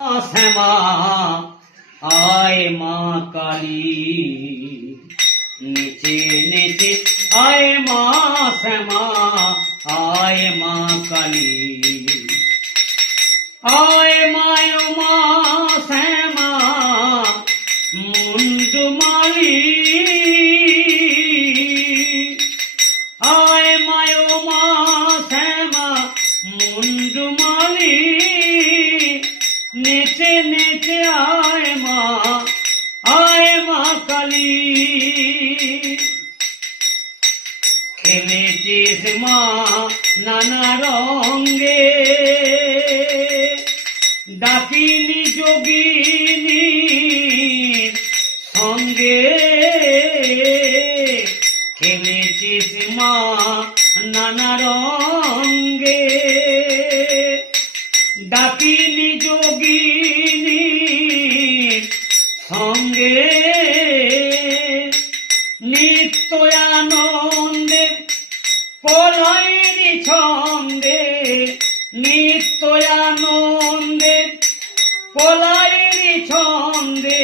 শ্যামা আয় মা কালী, নেচে নেচে আয় মা শ্যামা আয় মা কালী, আয় মায় মা শ্যামা মুন্ডুমালী, আয় মায় মা শ্যামা মুন্ডুমালী, নেচে নেচে আয় মা কালী। খেলেছিস মা নানা রঙ্গে, ডাকিনি যোগিনী সঙ্গে, খেলেছিস মা নানা রঙ্গে, ডাকিনি যোগিনী সঙ্গে, নিত্য আনন্দে প্রলয়েরই ছন্দে, নিত্য আনন্দে প্রলয়েরই ছন্দে,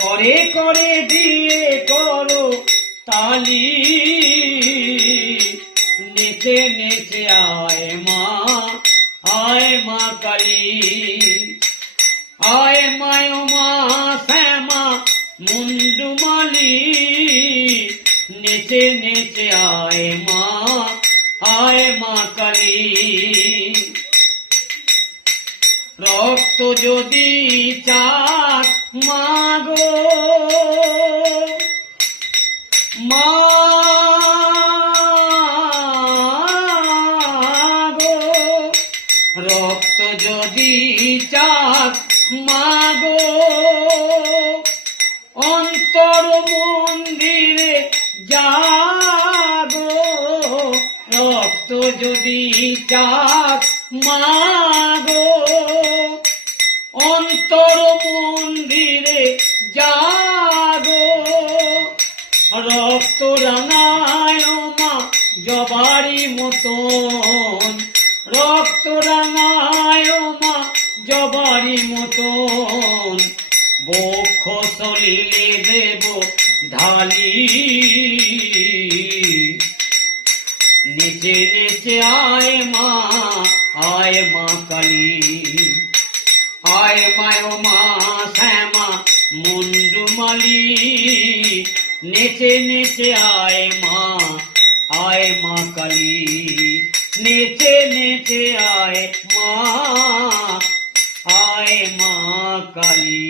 করে করে দিয়ে করো তালি, নেচে নেচে আয় মা কালী, আয় মায় মা শ্যামা মুন্ডুমালী, নেচে নেচে আয় মা কালী। রক্ত যদি চাক মাগো মা গো, রক্ত যদি চাক মাগো, অন্তর মন্দিরে যাগো, রক্ত যদি চাক মাগো, অন্তর মন্দিরে যাগো, রক্ত রাঙায় মা জবারি মতন, রক্ত রাঙায় মা জবারি মতন, বক্ষ সলিলে দেব ঢালি, নেচে নেচে আয় মা কালী, আয় মায় মা শ্যামা মুন্ডুমালী, নেচে নেচে আয় মা কালী, নেচে নেচে আয় মা কালী।